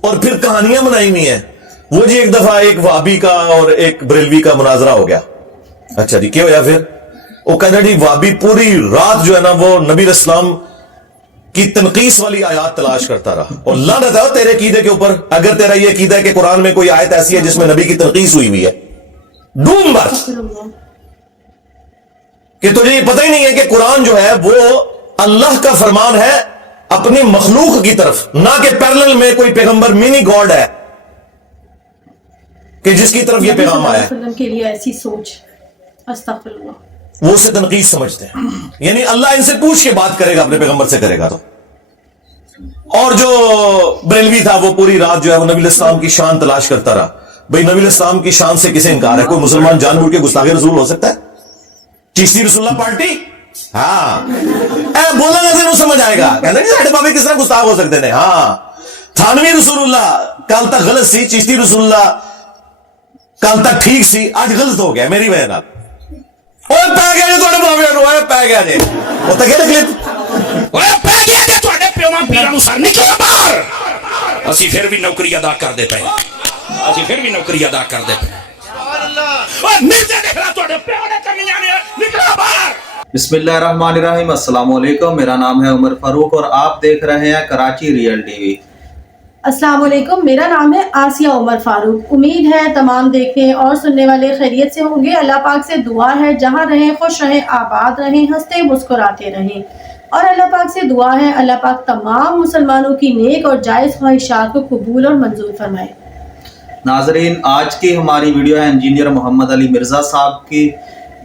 اور پھر کہانیاں بنائی ہوئی ہیں. وہ جی ایک دفعہ ایک وابی کا اور ایک بریلوی کا مناظرہ ہو گیا. اچھا جی کیا ہوا پھر؟ وہ کہنا جی وابی پوری رات جو ہے نا وہ نبی علیہ السلام کی تنقیص والی آیات تلاش کرتا رہا. اور لعنت ہے تیرے عقیدے کے اوپر اگر تیرا یہ عقیدہ ہے کہ قرآن میں کوئی آیت ایسی ہے جس میں نبی کی تنقیص ہوئی ہے. ڈوم بر کہ تجھے یہ پتہ ہی نہیں ہے کہ قرآن جو ہے وہ اللہ کا فرمان ہے اپنی مخلوق کی طرف, نہ کہ پیرلل میں کوئی پیغمبر منی گاڈ ہے کہ جس کی طرف یہ پیغام آیا ہے. کے لیے ایسی سوچ استغفر اللہ, وہ اسے تنقیص سمجھتے ہیں. یعنی اللہ ان سے پوچھ کے بات کرے گا اپنے پیغمبر سے کرے گا. تو اور جو بریلوی تھا وہ پوری رات جو ہے وہ نبی علیہ السلام کی شان تلاش کرتا رہا. بھئی نبی علیہ السلام کی شان سے کسے انکار ہے؟ کوئی مسلمان جان بوجھ کے گستاخ رسول ہو سکتا ہے؟ چشتی رسول اللہ پارٹی ہاں بولا نہ سے سمجھ آئے گا. کہنا کہ ساڑھے بابے کس طرح گستاخ ہو سکتے ہیں؟ ہاں تھانوی رسول اللہ کل تک غلط سی, چشتی رسول اللہ کل تک ٹھیک سی, آج غلط ہو گیا میری وجہ نال. اوے پے گیا جی تواڈے بابے نوں, اوے پے گیا جی او تے کہڑے کلپ اوے پے گیا جی تواڈے پیواں پیراں نوں سر نکل باہر. اسی پھر بھی نوکری ادا کردے پئے, اسی پھر بھی نوکری ادا کردے پئے. اوے مرزے دیکھ رہا تواڈے پیو نے کمیاں نے نکلا باہر. بسم اللہ الرحمن الرحیم. السلام علیکم, میرا نام ہے عمر فاروق اور آپ دیکھ رہے ہیں کراچی ریئل ٹی وی. السلام علیکم, میرا نام ہے آسیہ عمر فاروق. امید ہے تمام دیکھنے اور سننے والے خیریت سے ہوں گے. اللہ پاک سے دعا ہے جہاں رہیں خوش رہیں, آباد رہیں, ہنستے مسکراتے رہیں. اور اللہ پاک سے دعا ہے اللہ پاک تمام مسلمانوں کی نیک اور جائز خواہشات کو قبول اور منظور فرمائے. ناظرین, آج کی ہماری ویڈیو ہے انجینئر محمد علی مرزا صاحب کی,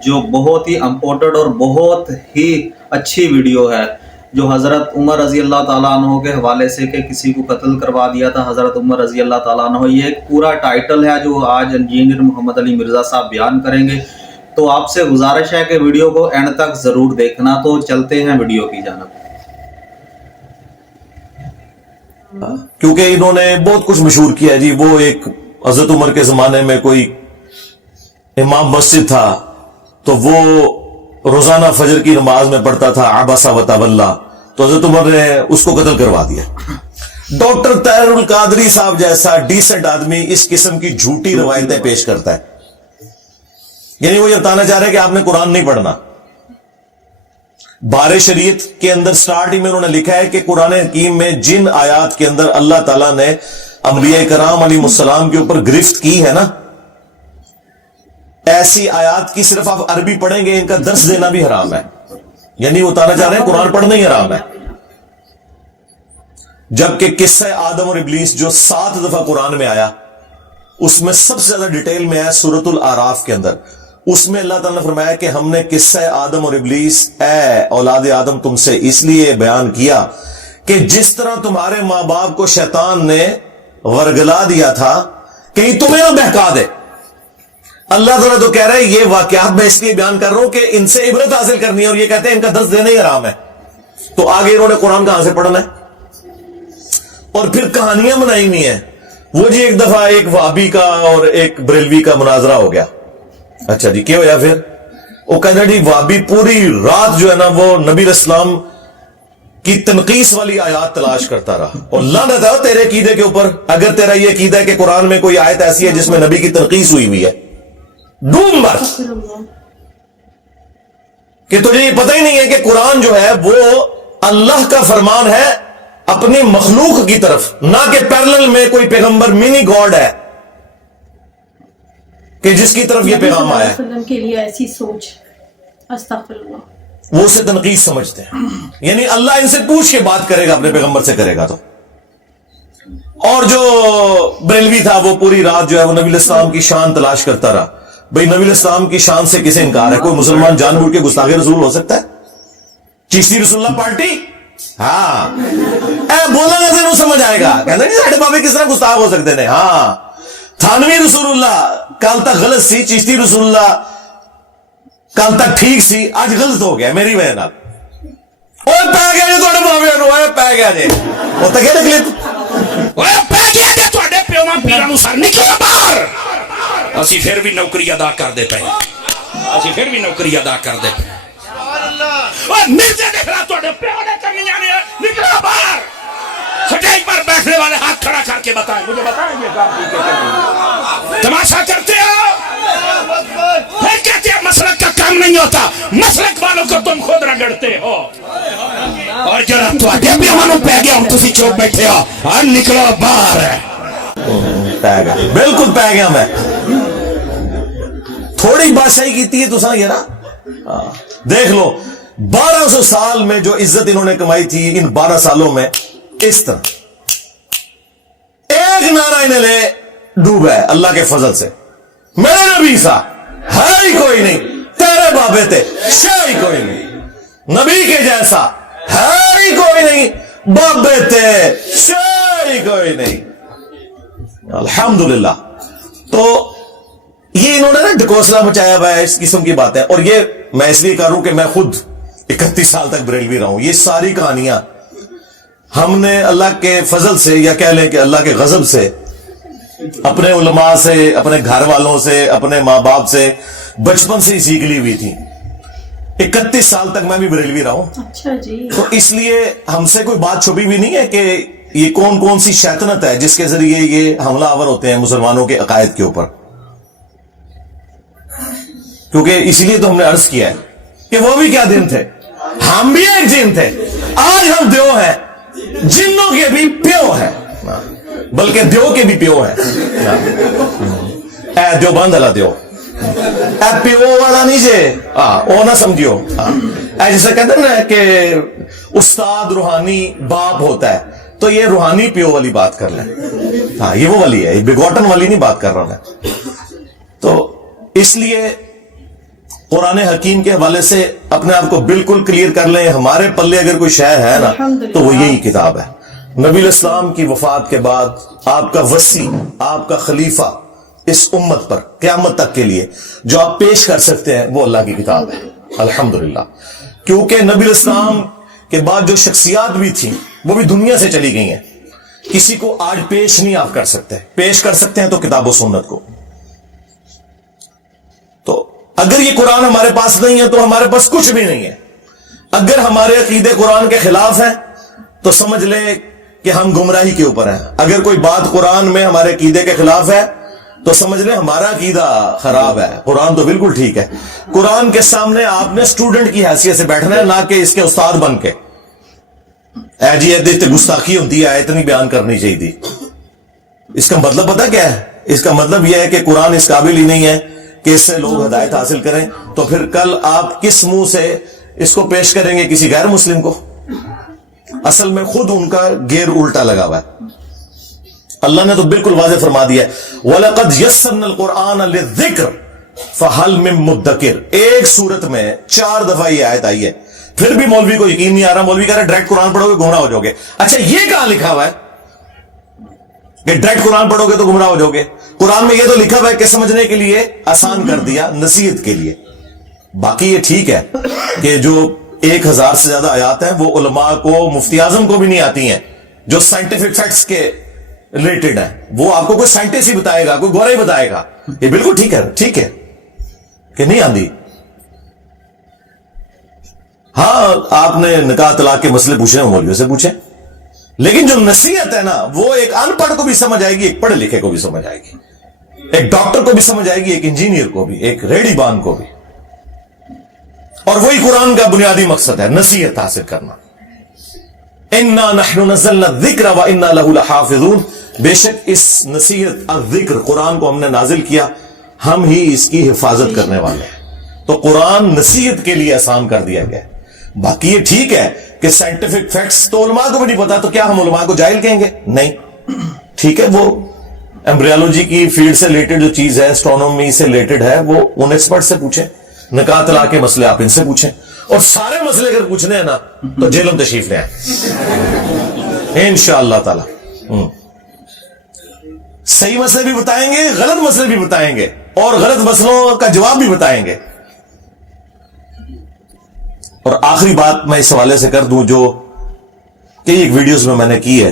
جو بہت ہی امپورٹنٹ اور بہت ہی اچھی ویڈیو ہے, جو حضرت عمر رضی اللہ تعالیٰ عنہ کے حوالے سے کہ کسی کو قتل کروا دیا تھا حضرت عمر رضی اللہ تعالیٰ عنہ. یہ ایک پورا ٹائٹل ہے جو آج انجینئر محمد علی مرزا صاحب بیان کریں گے. تو آپ سے گزارش ہے کہ ویڈیو کو اینڈ تک ضرور دیکھنا. تو چلتے ہیں ویڈیو کی جانب. کیونکہ انہوں نے بہت کچھ مشہور کیا جی. وہ ایک حضرت عمر کے زمانے میں کوئی امام مسجد تھا تو وہ روزانہ فجر کی نماز میں پڑھتا تھا عبس و تولی, تو حضرت عمر نے اس کو قتل کروا دیا. ڈاکٹر طاہر القادری صاحب جیسا ڈیسنٹ آدمی اس قسم کی جھوٹی روایتیں پیش کرتا ہے. یعنی وہ یہ بتانا چاہ رہے کہ آپ نے قرآن نہیں پڑھنا. بار شریعت کے اندر سٹارٹ ہی میں انہوں نے لکھا ہے کہ قرآن حکیم میں جن آیات کے اندر اللہ تعالیٰ نے انبیاء کرام علیہ السلام کے اوپر گرفت کی ہے نا, ایسی آیات کی صرف آپ عربی پڑھیں گے ان کا درس دینا بھی حرام ہے. یعنی وہ بتانا چاہ رہے ہیں قرآن پڑھنا ہی حرام ہے. جبکہ قصہ آدم اور ابلیس جو 7 دفعہ قرآن میں آیا اس میں سب سے زیادہ ڈیٹیل میں آیا سورۃ الاعراف کے اندر. اس میں اللہ تعالیٰ نے فرمایا کہ ہم نے قصہ آدم اور ابلیس اے اولاد آدم تم سے اس لیے بیان کیا کہ جس طرح تمہارے ماں باپ کو شیطان نے ورگلا دیا تھا کہیں تمہیں نہ بہکا دے. اللہ تعالیٰ تو کہہ رہے ہیں یہ واقعات میں اس لیے بیان کر رہا ہوں کہ ان سے عبرت حاصل کرنی ہے, اور یہ کہتے ہیں ان کا درس دینا ہی حرام ہے. تو آگے انہوں نے قرآن کہاں سے پڑھنا ہے؟ اور پھر کہانیاں بنائی ہوئی ہیں. وہ جی ایک دفعہ ایک وابی کا اور ایک بریلوی کا مناظرہ ہو گیا. اچھا جی کیا ہوا پھر؟ وہ کہنا جی وابی پوری رات جو ہے نا وہ نبی علیہ السلام کی تنقیص والی آیات تلاش کرتا رہا. اور لعنت ہے تیرے عقیدے کے اوپر اگر تیرا یہ عقیدہ ہے کہ قرآن میں کوئی آیت ایسی ہے جس میں نبی کی تنقیص ہوئی ہے. ڈوم بر کہ تجھے یہ پتہ ہی نہیں ہے کہ قرآن جو ہے وہ اللہ کا فرمان ہے اپنی مخلوق کی طرف, نہ کہ پیرلل میں کوئی پیغمبر منی گاڈ ہے کہ جس کی طرف یہ پیغام آیا ہے. کے لیے ایسی سوچ استغفر اللہ, وہ اسے تنقیص سمجھتے ہیں. یعنی اللہ ان سے پوچھ کے بات کرے گا اپنے پیغمبر سے کرے گا. تو اور جو بریلوی تھا وہ پوری رات جو ہے وہ نبی علیہ السلام کی شان تلاش کرتا رہا. بھئی نبی علیہ السلام کی شان سے کسے انکار ہے؟ کوئی مسلمان جان بوجھ کے گستاخ رسول ہو سکتا ہے؟ چشتی رسول اللہ پارٹی ہاں بولا نہ سے سمجھ آئے گا. کہنا کہ ساڑھے بابے کس طرح گستاخ ہو سکتے ہیں؟ ہاں تھانوی رسول اللہ کل تک غلط سی, چشتی رسول اللہ کل تک ٹھیک سی, آج غلط ہو گیا میری وجہ نال. اوے پے گیا جی تواڈے بابے نوں, اوے پے گیا جی او تے کہڑے کلپ اوے پے گیا جی تواڈے پیواں پیراں نوں سر نکل باہر. اسی پھر بھی نوکری ادا کردے پئے, اسی پھر بھی نوکری ادا کردے پئے. اوے مرزے دیکھ رہا تواڈے پیو نے کمیاں نے نکلا باہر. سٹیج پر بیٹھنے والے ہاتھ کھڑا کر کے بتا तमाशा करते हो, फिर कहते हैं मसलक का काम नहीं होता। मसलक वालों को तुम खुद रगड़ते हो। और जरा ਤੁਹਾਡੇ ਪਿਓ ਨੂੰ ਪੈ ਗਿਆ, ਹੁਣ ਤੁਸੀਂ ਚੁੱਪ ਬੈਠੇ ਹੋ। ਆ ਨਿਕਲੋ ਬਾਹਰ। पै गया, बिल्कुल पै गया मैं। थोड़ी बादशाही की थी तुसा ये ना। देख लो 1200 साल में जो इज्जत इन्होंने कमाई थी, इन 12 सालों में इस तरह एक नारा इन्हें ले डूबा है अल्लाह के फजल से। मेरे नबी सा है ही कोई नहीं, तेरे बाबे थे है ही कोई नहीं, नबी के जैसा है ही कोई नहीं, बाबे थे है ही कोई नहीं। अल्हम्दुलिल्लाह। तो ये इन्होंने ना ढकोसला मचाया हुआ है, इस किस्म की बात है। और ये मैं इसलिए कर रहा हूं कि मैं खुद 31 साल तक बरेलवी रहा हूं। ये सारी कहानियां हमने अल्लाह के फजल से, या कह लें कि अल्लाह के गजब से, अपने उलमा से, अपने घर वालों से, अपने माँ बाप से बचपन से ही सीख ली हुई थी। 31 साल तक मैं भी बरेलवी रहा हूं। अच्छा जी। तो इसलिए हमसे कोई बात छुपी भी नहीं है कि ये कौन कौन सी शैतानत है जिसके जरिए ये हमलावर होते हैं मुसलमानों के अकायद के ऊपर। क्योंकि इसीलिए तो हमने अर्ज किया है कि वो भी क्या दिन थे, हम भी एक जिन थे। आज हम देव हैं, जिन्नों के भी प्यो हैं, बल्कि देव के भी प्यो हैं। ए देवबंद वाला देव, ए प्यो वाला नहीं जे, ओ ना समझियो। जैसे कहते हैं ना कि उस्ताद रूहानी बाप होता है, तो ये रूहानी प्यो वाली बात कर लें। हाँ, ये वो वाली है, बिगॉटन वाली नहीं बात कर रहा मैं। तो इसलिए कुरान हकीम के हवाले से अपने आप को बिल्कुल क्लियर कर लें। हमारे पल्ले अगर कोई शय है ना, तो वो यही किताब है। नबी इस्लाम की वफात के बाद आपका वसी, आपका खलीफा इस उम्मत पर क़यामत तक के लिए जो आप पेश कर सकते हैं, वो अल्लाह की किताब है। अल्हम्दुलिल्लाह। क्योंकि नबी इस्लाम के बाद जो शख्सियात भी थी वो भी दुनिया से चली गई हैं। किसी को आज पेश नहीं आप कर सकते। पेश कर सकते हैं तो किताब और सुन्नत को। तो अगर ये कुरान हमारे पास नहीं है तो हमारे पास कुछ भी नहीं है। अगर हमारे अकीदे कुरान के खिलाफ है तो समझ ले कि हम गुमराही के ऊपर हैं। अगर कोई बात कुरान में हमारे अकीदे के खिलाफ है तो समझ ले हमारा अकीदा खराब है। कुरान तो बिल्कुल ठीक है। कुरान के सामने आपने स्टूडेंट की हैसियत से बैठना है, ना कि इसके उस्ताद बन के जी इतनी गुस्ताखी होती है, इतनी बयान करनी चाहिए थी। इसका मतलब पता क्या है? इसका मतलब यह है कि कुरान इस काबिल ही नहीं है कि इससे लोग हिदायत हासिल करें। तो फिर कल आप किस मुंह से इसको पेश करेंगे किसी गैर मुस्लिम को? असल में खुद उनका गेर उल्टा लगा हुआ है। अल्लाह ने तो बिल्कुल वाज़ेह फरमा दिया है, वलक़द यस्सरनल कुरआन लिज़िक्र फहल मिन मुद्दकिर। एक सूरत में 4 दफा ये आयत आई है। फिर भी मौलवी को यकीन नहीं आ रहा। मौलवी कह रहा डायरेक्ट कुरान पढ़ोगे गुमराह हो जाओगे। अच्छा, ये कहां लिखा हुआ है कि डायरेक्ट कुरान पढ़ोगे तो गुमराह हो जाओगे? कुरान में ये तो लिखा हुआ है कि समझने के लिए आसान कर दिया, नसीहत के लिए। बाकी ये ठीक है कि जो 1000 से ज्यादा आयात हैं वो उलमा को, मुफ्ती आजम को भी नहीं आती हैं, जो साइंटिफिक फैक्ट्स के रिलेटेड है। वो आपको कोई साइंटिस्ट ही बताएगा, कोई गौरा ही बताएगा। ये बिल्कुल ठीक है कि नहीं आंदी। हाँ, आपने निकाह तलाक के मसले पूछे हैं, मौलवियों से पूछे। लेकिन जो नसीहत है ना, वो एक अनपढ़ को भी समझ आएगी, एक पढ़े लिखे को भी समझ आएगी, एक डॉक्टर को भी समझ आएगी, एक इंजीनियर को भी, एक रेडीबान को भी। और वही कुरान का बुनियादी मकसद है, नसीहत हासिल करना। इन्ना नहनु नज़्ज़लना ज़िक्र व इन्ना लहु लहाफ़िज़ून। बेशक इस नसीहत ज़िक्र कुरान को हमने नाजिल किया, हम ही इसकी हिफाजत करने वाले हैं। तो कुरान नसीहत के लिए आसान कर दिया गया। बाकी ये ठीक है कि साइंटिफिक फैक्ट्स तो उलमा को भी नहीं पता, तो क्या हम उलमा को जाहिल कहेंगे? नहीं, ठीक है। वो एम्ब्रियोलॉजी की फील्ड से रिलेटेड जो चीज है, एस्ट्रोनॉमी से रिलेटेड है, वो उन एक्सपर्ट से पूछें। निकाह तलाक के मसले आप इनसे पूछें। और सारे मसले अगर पूछने हैं ना तो जेलों तशरीफ ले आए इंशाअल्लाह ताला। सही मसले भी बताएंगे, गलत मसले भी बताएंगे, और गलत मसलों का जवाब भी बताएंगे। और आखिरी बात मैं इस हवाले से कर दूं, जो कई एक वीडियोस में मैंने की है,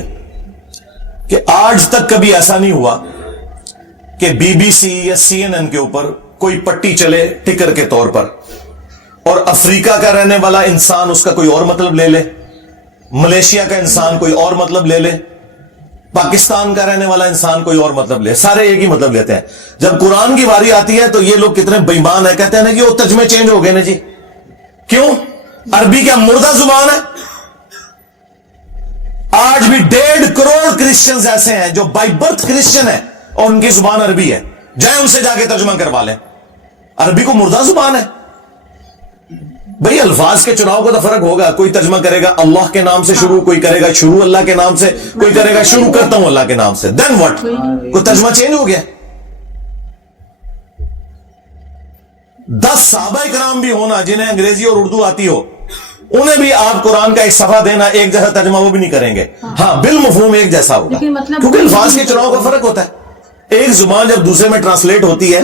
कि आज तक कभी ऐसा नहीं हुआ कि बीबीसी या CNN के ऊपर कोई पट्टी चले टिकर के तौर पर, और अफ्रीका का रहने वाला इंसान उसका कोई और मतलब ले ले, मलेशिया का इंसान कोई और मतलब ले ले, पाकिस्तान का रहने वाला इंसान कोई और मतलब ले, सारे एक ही मतलब लेते हैं। जब कुरान की बारी आती है तो ये लोग कितने बेईमान है, कहते हैं ना कि वो तर्जुमे चेंज हो गए ना जी। क्यों? अरबी क्या मुर्दा जुबान है? आज भी 1.5 करोड़ क्रिश्चियंस ऐसे हैं जो बाई बर्थ क्रिश्चियन है और उनकी जुबान अरबी है। जाए उनसे जाके तर्जुमा करवा लें। अरबी को मुर्दा जुबान है भाई। अल्फाज के चुनाव का तो फर्क होगा, कोई तर्जुमा करेगा अल्लाह के नाम से शुरू, कोई करेगा शुरू अल्लाह के नाम से, कोई करेगा शुरू करता हूं अल्लाह के नाम से। Then what? कोई तर्जुमा चेंज हो गया। 10 सहाबा इकराम भी होना जिन्हें अंग्रेजी और उर्दू आती हो, उन्हें भी आप कुरान का एक सफा देना, एक जैसा तर्जुमा वो भी नहीं करेंगे। हाँ, बिल मफहूम एक जैसा होगा, क्योंकि अल्फाज के चुनाव का फर्क होता है। एक जुबान जब दूसरे में ट्रांसलेट होती है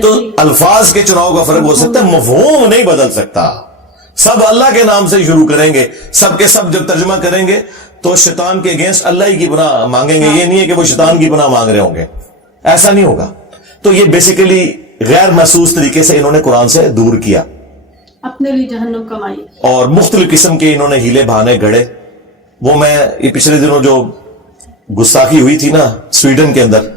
तो अल्फाज के चुनाव का फर्क हो सकता है, मफहूम नहीं बदल सकता। सब अल्लाह के नाम से शुरू करेंगे, सब के सब जब तर्जुमा करेंगे तो शैतान के अगेंस्ट अल्लाह ही की पनाह मांगेंगे। ये नहीं है कि वो शैतान की पनाह मांग रहे होंगे, ऐसा नहीं होगा। तो ये बेसिकली गैर महसूस तरीके से इन्होंने कुरान से दूर किया, अपने लिए जहन्नुम कमाई, और मुख्तलिफ किस्म के इन्होंने हीले बहाने गढ़े। वो मैं ये पिछले दिनों जो गुस्ताखी हुई थी ना स्वीडन के अंदर,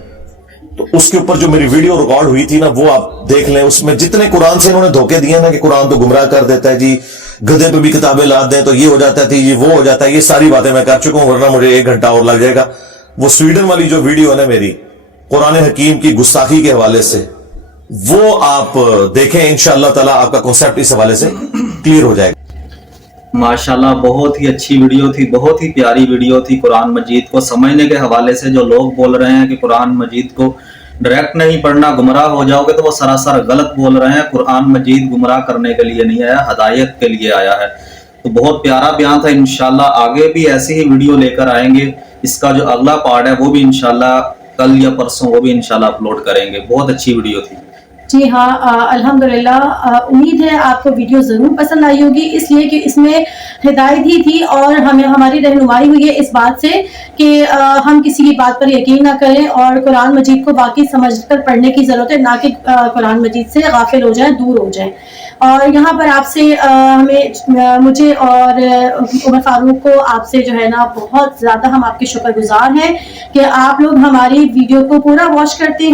तो उसके ऊपर जो मेरी वीडियो रिकॉर्ड हुई थी ना, वो आप देख लें। उसमें जितने कुरान से इन्होंने धोखे दिए ना कि कुरान तो गुमराह कर देता है जी, गधे पे भी किताबें लाद दें तो ये हो जाता है जी, वो हो जाता है, ये सारी बातें मैं कर चुका हूं, वरना मुझे 1 घंटा और लग जाएगा। वो स्वीडन वाली जो वीडियो है ना मेरी कुरान हकीम की गुस्ताखी के हवाले से, वो आप देखें, इंशाअल्लाह ताला आपका कॉन्सेप्ट इस हवाले से क्लियर हो जाएगा। माशाल्लाह बहुत ही अच्छी वीडियो थी, बहुत ही प्यारी वीडियो थी। कुरान मजीद को समझने के हवाले से जो लोग बोल रहे हैं कि कुरान मजीद को डायरेक्ट नहीं पढ़ना, गुमराह हो जाओगे, तो वो सरासर गलत बोल रहे हैं। कुरान मजीद गुमराह करने के लिए नहीं आया, हदायत के लिए आया है। तो बहुत प्यारा बयान था। इंशाल्लाह आगे भी ऐसी ही वीडियो लेकर आएंगे। इसका जो अगला पार्ट है वो भी इंशाल्लाह कल या परसों वो भी इंशाल्लाह अपलोड करेंगे। बहुत अच्छी वीडियो थी। जी हाँ, अल्हम्दुलिल्लाह। उम्मीद है आपको वीडियो ज़रूर पसंद आई होगी, इसलिए कि इसमें हिदायत ही थी और हमें हमारी रहनुमाई हुई है इस बात से कि हम किसी की बात पर यकीन ना करें और कुरान मजीद को बाकी समझकर पढ़ने की ज़रूरत है, ना कि कुरान मजीद से गाफिल हो जाएं, दूर हो जाएं। और यहाँ पर आपसे मुझे और उमर फारूक को आपसे जो है ना बहुत ज़्यादा हम आपके शुक्रगुजार हैं कि आप लोग हमारी वीडियो को पूरा वॉच करते हैं।